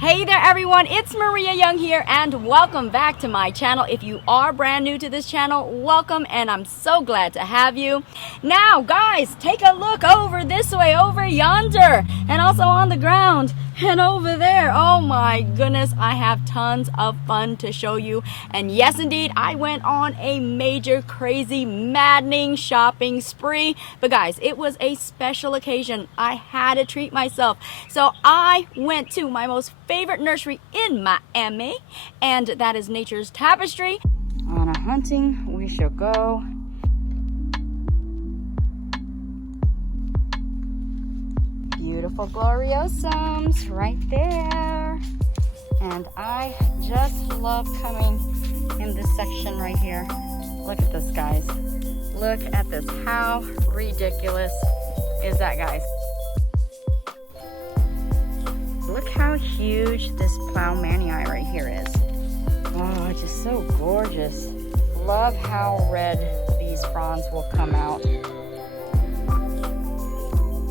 Hey there everyone, it's Maria Young here and welcome back to my channel. If you are brand new to this channel, welcome and I'm so glad to have you. Now guys, take a look over this way, over yonder, and also on the ground and over there. Oh my goodness, I have tons of fun to show you. And yes indeed, I went on a major crazy maddening shopping spree. But guys, it was a special occasion. I had to treat myself. So I went to my most favorite nursery in Miami, and that is Nature's Tapestry. On a hunting we shall go. Beautiful gloriosums right there. And I just love coming in this section right here. Look at this, guys. Look at this. How ridiculous is that, guys? Look how huge this Plowmanii right here is. Oh, just so gorgeous. Love how red these fronds will come out.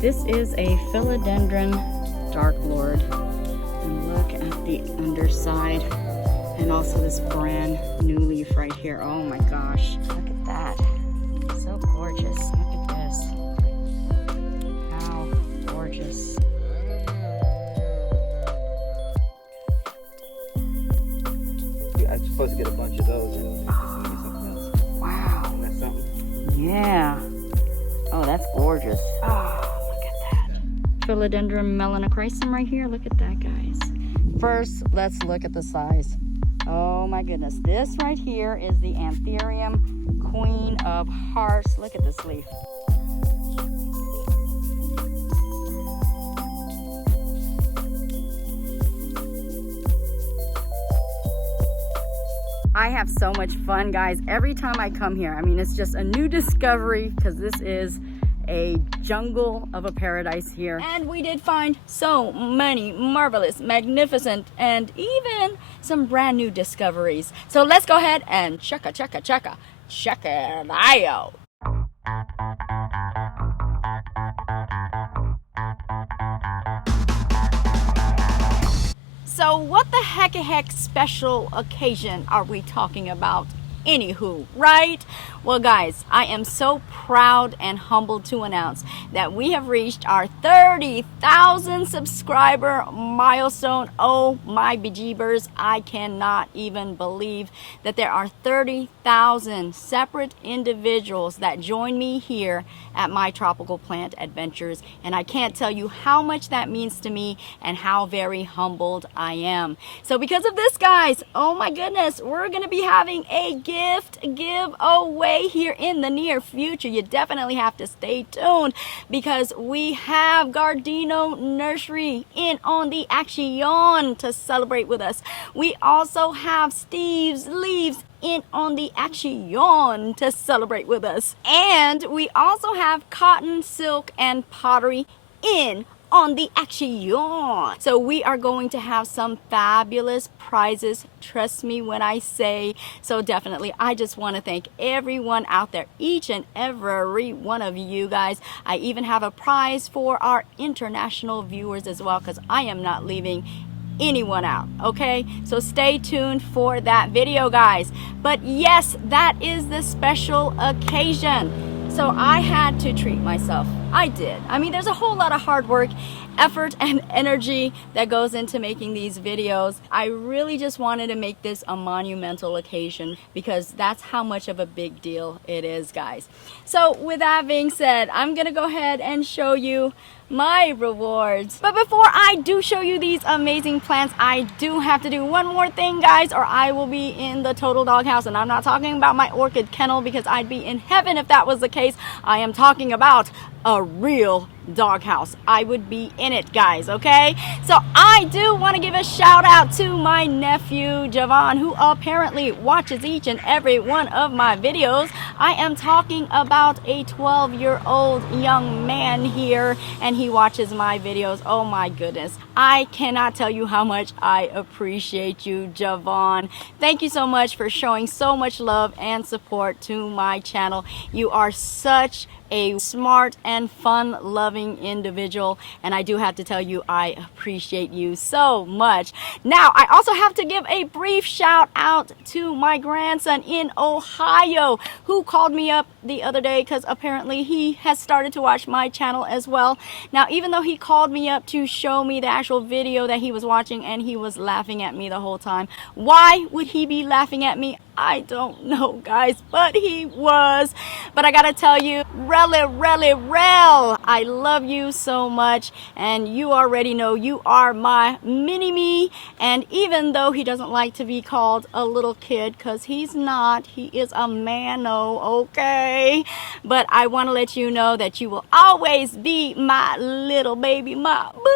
This is a Philodendron Dark Lord. And look at the underside. And also this brand new leaf right here. Oh my gosh. Look at that. So gorgeous. Look at this. How gorgeous. I'm supposed to get a bunch of those and something else. Wow. That's something. Yeah. Oh, that's gorgeous. Oh, look at that. Philodendron melanochrysum right here. Look at that, guys. First, let's look at the size. Oh my goodness. This right here is the Anthurium Queen of Hearts. Look at this leaf. I have so much fun, guys, every time I come here. I mean, it's just a new discovery because this is a jungle of a paradise here. And we did find so many marvelous, magnificent, and even some brand new discoveries. So let's go ahead and check it out. So what the heck special occasion are we talking about? Anywho, right? Well guys, I am so proud and humbled to announce that we have reached our 30,000 subscriber milestone. Oh my bejeebers, I cannot even believe that there are 30,000 separate individuals that join me here at my tropical plant adventures, and I can't tell you how much that means to me and how very humbled I am. So because of this, guys, oh my goodness, we're gonna be having a gift giveaway here in the near future. You definitely have to stay tuned because we have Gardino Nursery in on the action to celebrate with us. We also have Steve's Leaves in on the action to celebrate with us. And we also have Cotton, Silk, and Pottery in on the action. So we are going to have some fabulous prizes, trust me when I say. So definitely, I just want to thank everyone out there, each and every one of you guys. I even have a prize for our international viewers as well, because I am not leaving anyone out, okay? So stay tuned for that video, guys. But yes, that is the special occasion. So I had to treat myself. I did. I mean, there's a whole lot of hard work, effort, and energy that goes into making these videos. I really just wanted to make this a monumental occasion because that's how much of a big deal it is, guys. So with that being said, I'm gonna go ahead and show you my rewards. But before I do show you these amazing plants, I do have to do one more thing, guys, or I will be in the total doghouse. And I'm not talking about my orchid kennel because I'd be in heaven if that was the case. I am talking about a real doghouse. I would be in it, guys, okay? So I do want to give a shout out to my nephew Javon, who apparently watches each and every one of my videos. I am talking about a 12-year-old young man here, and he watches my videos. Oh my goodness, I cannot tell you how much I appreciate you, Javon. Thank you so much for showing so much love and support to my channel. You are such a smart and fun-loving individual, and I do have to tell you, I appreciate you so much. Now, I also have to give a brief shout out to my grandson in Ohio, who called me up the other day because apparently he has started to watch my channel as well. Now, even though he called me up to show me the actual video that he was watching, and he was laughing at me the whole time. Why would he be laughing at me? I don't know, guys, but he was. But I gotta tell you, Rel, I love you so much, and you already know you are my mini-me. And even though he doesn't like to be called a little kid, because he's not, he is a man-o, okay? But I want to let you know that you will always be my little baby, my boo.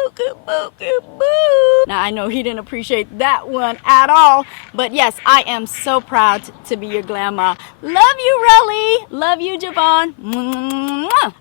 Now, I know he didn't appreciate that one at all, but yes, I am so proud to be your grandma. Love you, Relly. Love you, Javon.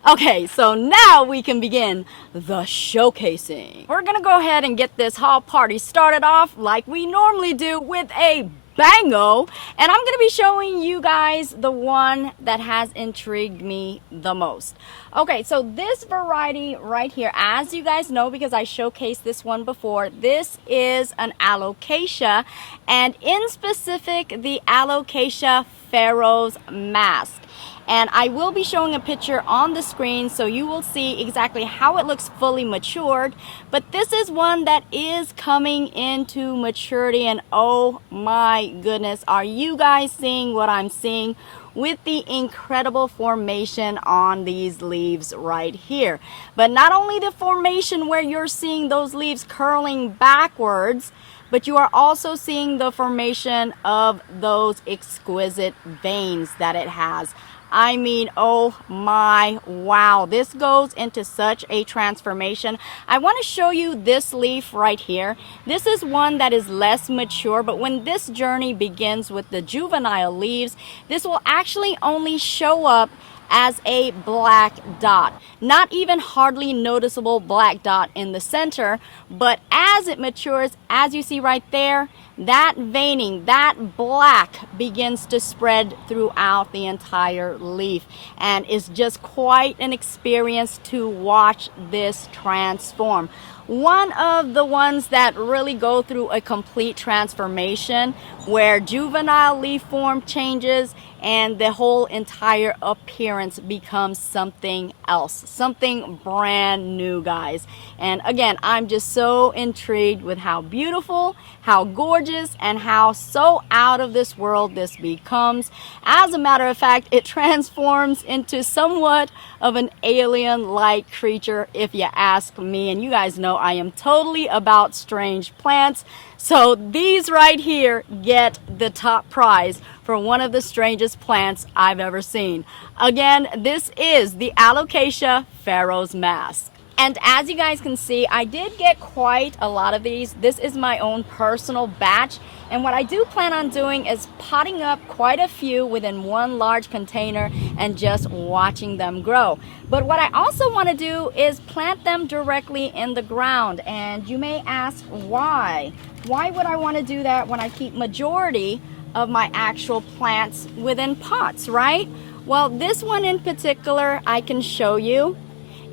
Okay, so now we can begin the showcasing. We're gonna go ahead and get this haul party started off like we normally do with a bango, and I'm gonna be showing you guys the one that has intrigued me the most. Okay, so this variety right here, as you guys know, because I showcased this one before, this is an Alocasia, and in specific the Alocasia Pharaohs mask. And I will be showing a picture on the screen so you will see exactly how it looks fully matured. But this is one that is coming into maturity, and oh my goodness, are you guys seeing what I'm seeing with the incredible formation on these leaves right here? But not only the formation where you're seeing those leaves curling backwards, but you are also seeing the formation of those exquisite veins that it has. I mean, oh my, wow, this goes into such a transformation. I want to show you this leaf right here. This is one that is less mature, but when this journey begins with the juvenile leaves, this will actually only show up as a black dot. Not even hardly noticeable black dot in the center, but as it matures, as you see right there, that veining, that black begins to spread throughout the entire leaf, and it's just quite an experience to watch this transform. One of the ones that really go through a complete transformation where juvenile leaf form changes and the whole entire appearance becomes something else, something brand new, guys. And again, I'm just so intrigued with how beautiful, how gorgeous, and how so out of this world this becomes. As a matter of fact, it transforms into somewhat of an alien-like creature, if you ask me. And you guys know I am totally about strange plants. So these right here get the top prize for one of the strangest plants I've ever seen. Again, this is the Alocasia Pharaohs mask. And as you guys can see, I did get quite a lot of these. This is my own personal batch. And what I do plan on doing is potting up quite a few within one large container and just watching them grow. But what I also want to do is plant them directly in the ground. And you may ask why? Why would I want to do that when I keep majority of my actual plants within pots, right? Well, this one in particular, I can show you.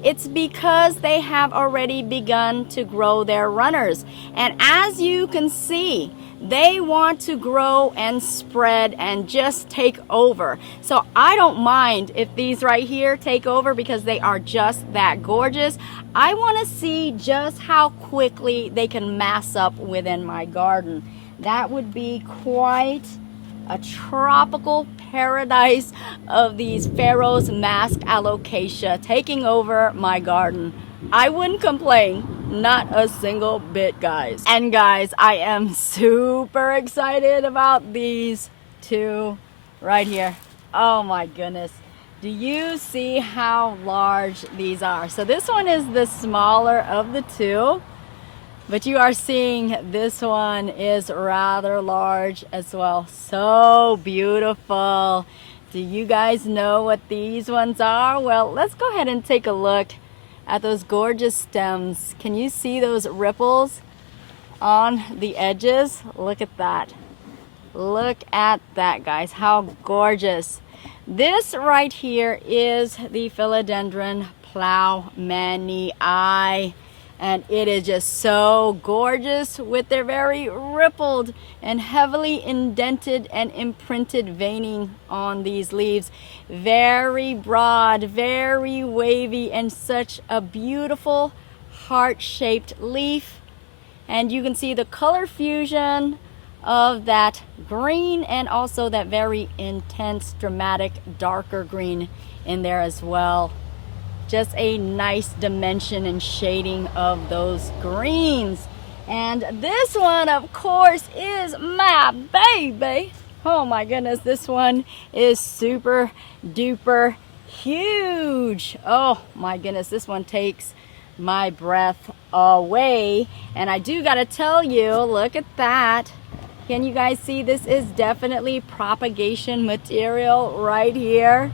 It's because they have already begun to grow their runners. And as you can see, they want to grow and spread and just take over. So I don't mind if these right here take over because they are just that gorgeous. I want to see just how quickly they can mass up within my garden. That would be quite a tropical paradise of these Pharaohs mask Alocasia taking over my garden. I wouldn't complain, not a single bit, guys. And guys, I am super excited about these two right here. Oh my goodness. Do you see how large these are? So this one is the smaller of the two, but you are seeing this one is rather large as well. So beautiful. Do you guys know what these ones are? Well, let's go ahead and take a look at those gorgeous stems. Can you see those ripples on the edges? Look at that. Look at that, guys. How gorgeous. This right here is the Philodendron Plowmanii, and it is just so gorgeous with their very rippled and heavily indented and imprinted veining on these leaves. Very broad, very wavy, and such a beautiful heart-shaped leaf. And you can see the color fusion of that green and also that very intense, dramatic, darker green in there as well. Just a nice dimension and shading of those greens. And this one, of course, is my baby. Oh my goodness, this one is super duper huge. Oh my goodness, this one takes my breath away. And I do gotta tell you, look at that. Can you guys see? This is definitely propagation material right here.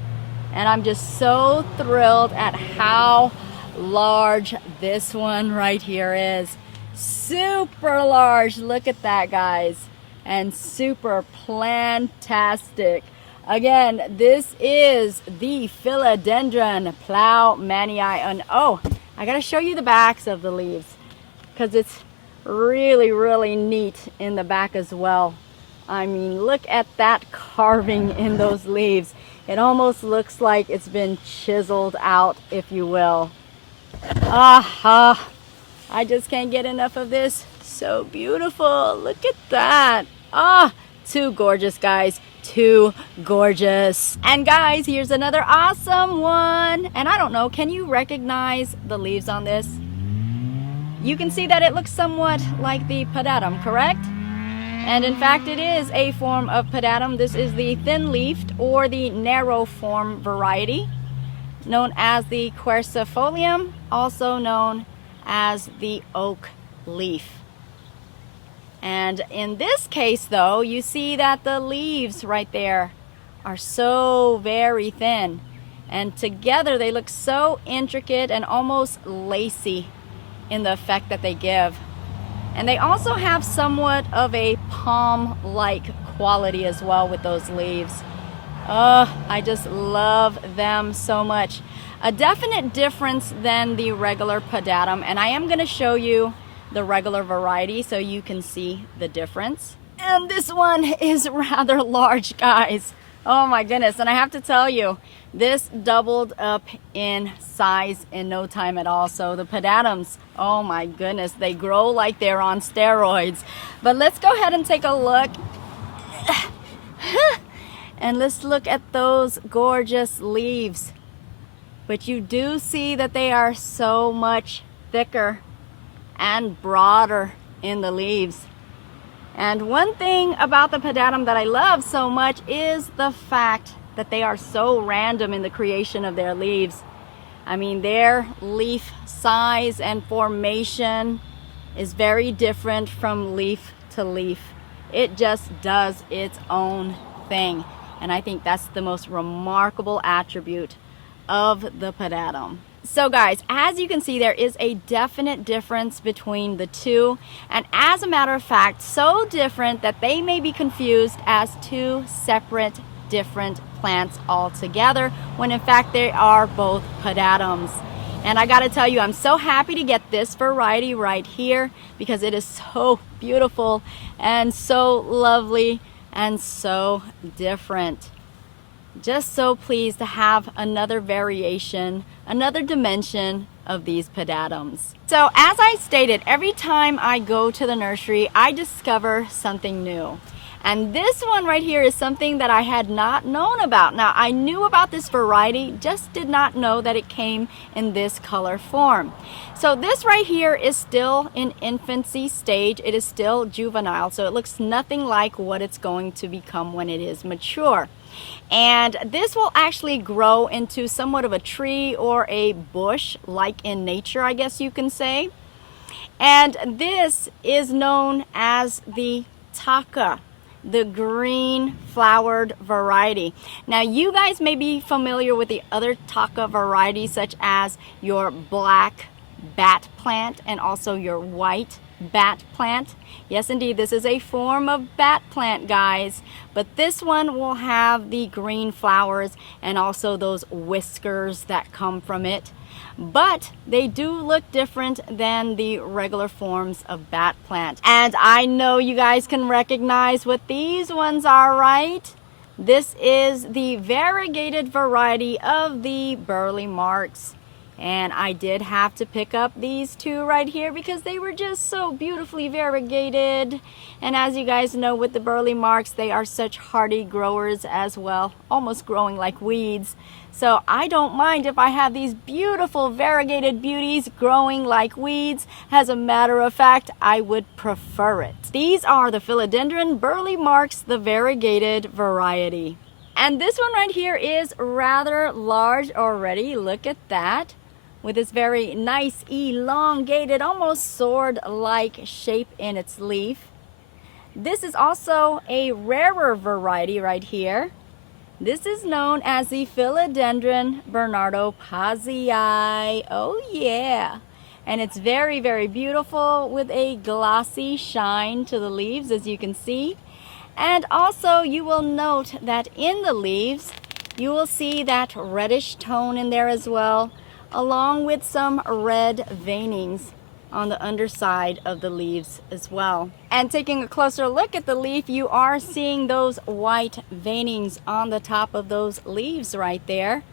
And I'm just so thrilled at how large this one right here is. Super large. Look at that, guys. And super plantastic. Again, this is the Philodendron Plowmanii. And oh, I gotta show you the backs of the leaves because it's really neat in the back as well. I mean, look at that carving in those leaves. It almost looks like it's been chiseled out, if you will. I just can't get enough of this. So beautiful. Look at that. Too gorgeous, guys. Too gorgeous. And guys, here's another awesome one. And I don't know, can you recognize the leaves on this? You can see that it looks somewhat like the Pedatum, correct? And in fact, it is a form of Pedatum. This is the thin-leafed or the narrow form variety, known as the quercifolium, also known as the oak leaf. And in this case, though, you see that the leaves right there are so very thin. And together they look so intricate and almost lacy in the effect that they give. And they also have somewhat of a palm-like quality as well with those leaves. I just love them so much. A definite difference than the regular Pedatum, and I am going to show you the regular variety so you can see the difference. And this one is rather large, guys. Oh my goodness, and I have to tell you, this doubled up in size in no time at all. So the Pedatums, oh my goodness, they grow like they're on steroids. But let's go ahead and take a look. And let's look at those gorgeous leaves. But you do see that they are so much thicker and broader in the leaves. And one thing about the Pedatum that I love so much is the fact that they are so random in the creation of their leaves. I mean, their leaf size and formation is very different from leaf to leaf. It just does its own thing. And I think that's the most remarkable attribute of the Pedatum. So guys, as you can see, there is a definite difference between the two, and as a matter of fact, so different that they may be confused as two separate different plants altogether, when in fact they are both Pedatums. And I gotta tell you, I'm so happy to get this variety right here because it is so beautiful and so lovely and so different. Just so pleased to have another variation, another dimension of these Pedatums. So as I stated, every time I go to the nursery, I discover something new. And this one right here is something that I had not known about. Now, I knew about this variety, just did not know that it came in this color form. So this right here is still in infancy stage. It is still juvenile, so it looks nothing like what it's going to become when it is mature. And this will actually grow into somewhat of a tree or a bush, like in nature, I guess you can say. And this is known as the Tacca, the green flowered variety. Now, you guys may be familiar with the other Tacca varieties, such as your black bat plant and also your white bat plant. Yes, indeed, this is a form of bat plant, guys. But this one will have the green flowers and also those whiskers that come from it. But they do look different than the regular forms of bat plant. And I know you guys can recognize what these ones are, right? This is the variegated variety of the Burley Marx. And I did have to pick up these two right here because they were just so beautifully variegated. And as you guys know, with the Burley Marx, they are such hardy growers as well, almost growing like weeds. So I don't mind if I have these beautiful variegated beauties growing like weeds. As a matter of fact, I would prefer it. These are the Philodendron Burley Marx, the variegated variety. And this one right here is rather large already. Look at that. With this very nice elongated, almost sword-like shape in its leaf. This is also a rarer variety right here. This is known as the Philodendron Bernardoposi. Oh yeah. And it's very, very beautiful with a glossy shine to the leaves, as you can see. And also you will note that in the leaves, you will see that reddish tone in there as well, along with some red veinings on the underside of the leaves as well. And taking a closer look at the leaf, you are seeing those white veinings on the top of those leaves right there,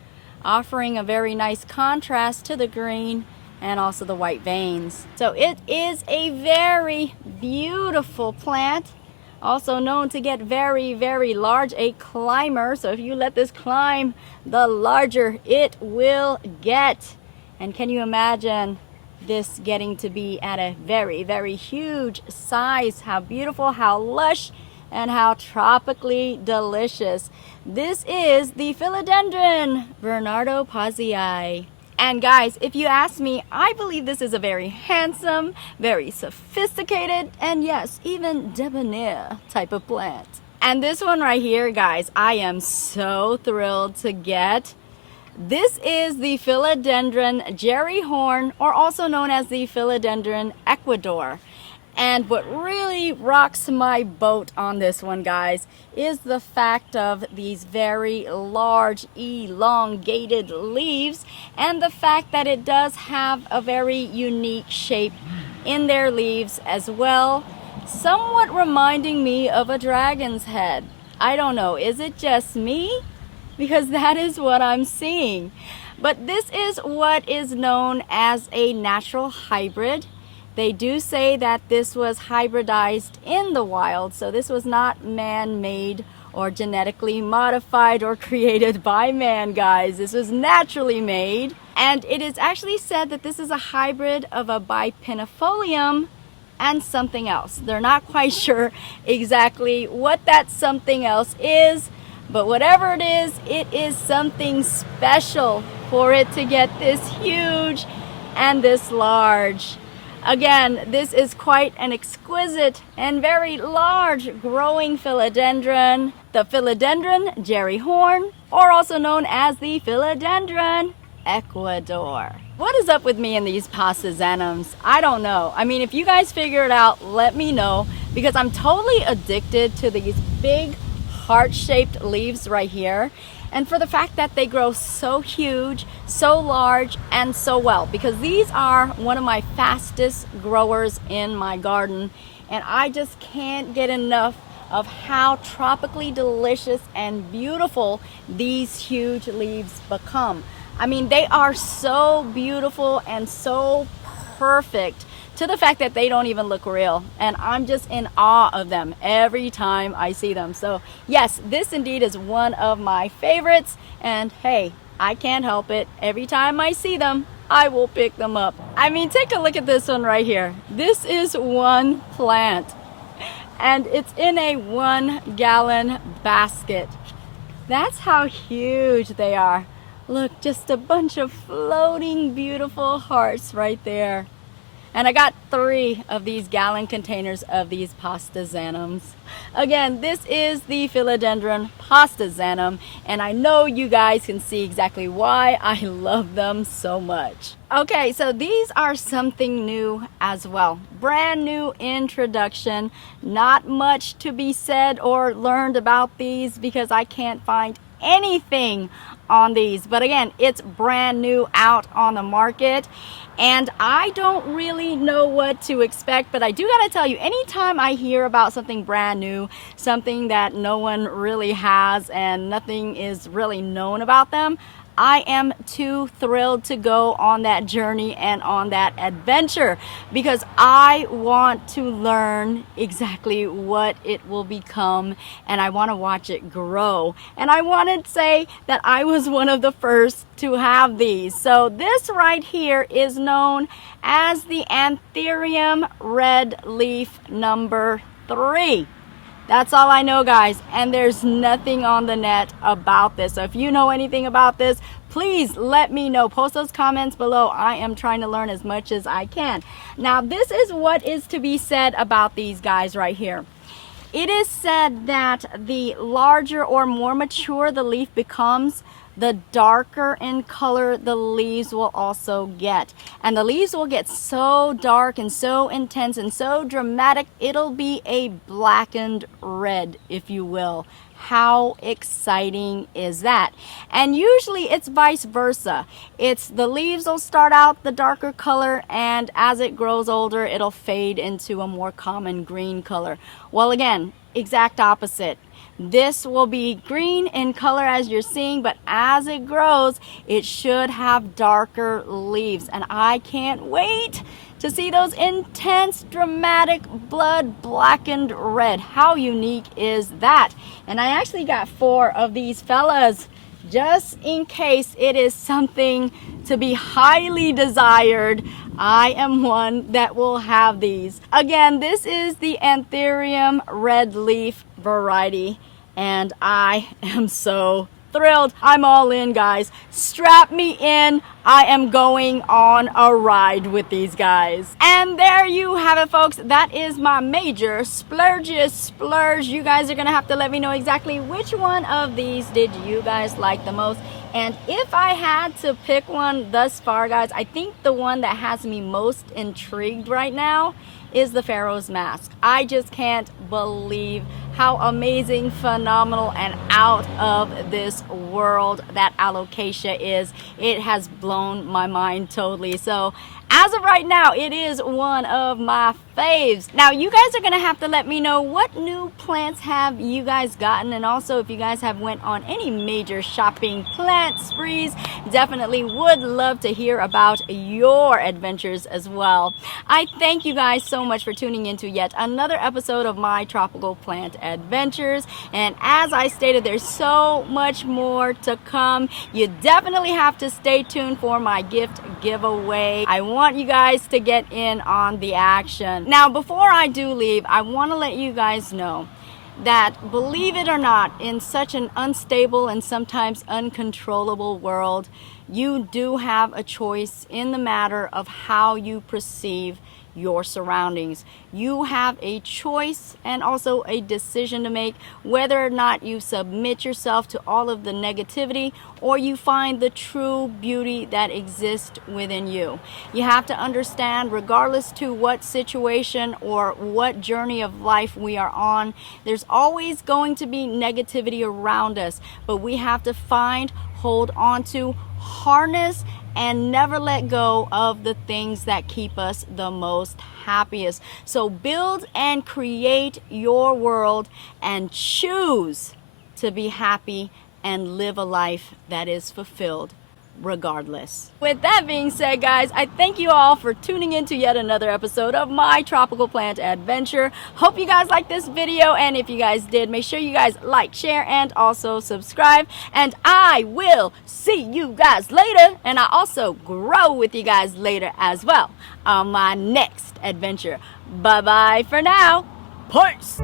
offering a very nice contrast to the green and also the white veins. So it is a very beautiful plant, also known to get very, very large, a climber. So if you let this climb, the larger it will get. And can you imagine this getting to be at a very, very huge size? How beautiful, how lush, and how tropically delicious. This is the Philodendron Bernardoposi. And guys, if you ask me, I believe this is a very handsome, very sophisticated, and yes, even debonair type of plant. And this one right here, guys, I am so thrilled to get. This is the Philodendron Jerry Horne, or also known as the Philodendron Ecuador. And what really rocks my boat on this one, guys, is the fact of these very large elongated leaves, and the fact that it does have a very unique shape in their leaves as well, somewhat reminding me of a dragon's head. I don't know, is it just me? Because that is what I'm seeing. But this is what is known as a natural hybrid. They do say that this was hybridized in the wild, so this was not man-made or genetically modified or created by man, guys. This was naturally made. And it is actually said that this is a hybrid of a bipinifolium and something else. They're not quite sure exactly what that something else is, but whatever it is something special for it to get this huge and this large. Again, this is quite an exquisite and very large growing philodendron, the Philodendron Jerry Horne, or also known as the Philodendron Ecuador. What is up with me and these Pastazanums? I don't know. I mean, if you guys figure it out, let me know, because I'm totally addicted to these big heart-shaped leaves right here. And for the fact that they grow so huge, so large, and so well, because these are one of my fastest growers in my garden, and I just can't get enough of how tropically delicious and beautiful these huge leaves become. I mean, they are so beautiful and so perfect, to the fact that they don't even look real, and I'm just in awe of them every time I see them. So yes, this indeed is one of my favorites, and hey, I can't help it. Every time I see them, I will pick them up. I mean, take a look at this one right here. This is one plant, and it's in a 1-gallon basket. That's how huge they are. Look, just a bunch of floating beautiful hearts right there. And I got 3 of these gallon containers of these Pastazanums. Again, this is the Philodendron Pastazanum, and I know you guys can see exactly why I love them so much. Okay, so these are something new as well. Brand new introduction. Not much to be said or learned about these because I can't find anything on these, but again, it's brand new out on the market and I don't really know what to expect. But I do gotta tell you, anytime I hear about something brand new, something that no one really has and nothing is really known about them, I am too thrilled to go on that journey and on that adventure because I want to learn exactly what it will become and I want to watch it grow. And I want to say that I was one of the first to have these. So this right here is known as the Anthurium Red Leaf number 3. That's all I know, guys, and there's nothing on the net about this. So if you know anything about this, please let me know. Post those comments below. I am trying to learn as much as I can. Now, this is what is to be said about these guys right here. It is said that the larger or more mature the leaf becomes, the darker in color the leaves will also get. And the leaves will get so dark and so intense and so dramatic, it'll be a blackened red, if you will. How exciting is that? And usually it's vice versa. It's the leaves will start out the darker color and as it grows older, it'll fade into a more common green color. Well, again, exact opposite. This will be green in color as you're seeing, but as it grows, it should have darker leaves. And I can't wait to see those intense, dramatic, blood blackened red. How unique is that? And I actually got 4 of these fellas just in case it is something to be highly desired. I am one that will have these. Again, this is the Anthurium Red Leaf variety, and I am so thrilled. I'm all in, guys. Strap me in. I am going on a ride with these guys. And there you have it, folks. That is my major splurgiest splurge. You guys are gonna have to let me know exactly which one of these did you guys like the most. And if I had to pick one thus far, guys, I think the one that has me most intrigued right now is the Pharaoh's mask. I just can't believe how amazing, phenomenal, and out of this world that Alocasia is. It has blown my mind totally. So as of right now, it is one of my faves. Now, you guys are gonna have to let me know what new plants have you guys gotten, and also if you guys have went on any major shopping plant sprees. Definitely would love to hear about your adventures as well. I thank you guys so much for tuning into yet another episode of my tropical plant adventures. And as I stated, there's so much more to come. You definitely have to stay tuned for my gift giveaway. I want you guys to get in on the action. Now, before I do leave, I want to let you guys know that, believe it or not, in such an unstable and sometimes uncontrollable world, you do have a choice in the matter of how you perceive your surroundings. You have a choice and also a decision to make whether or not you submit yourself to all of the negativity or you find the true beauty that exists within you. You have to understand, regardless to what situation or what journey of life we are on, there's always going to be negativity around us, but we have to find, hold on to, harness, and never let go of the things that keep us the most happiest. So build and create your world and choose to be happy and live a life that is fulfilled regardless. With that being said, guys, I thank you all for tuning in to yet another episode of my tropical plant adventure. Hope you guys liked this video, and if you guys did, make sure you guys like, share, and also subscribe. And I will see you guys later, and I also grow with you guys later as well on my next adventure. Bye bye for now. Peace.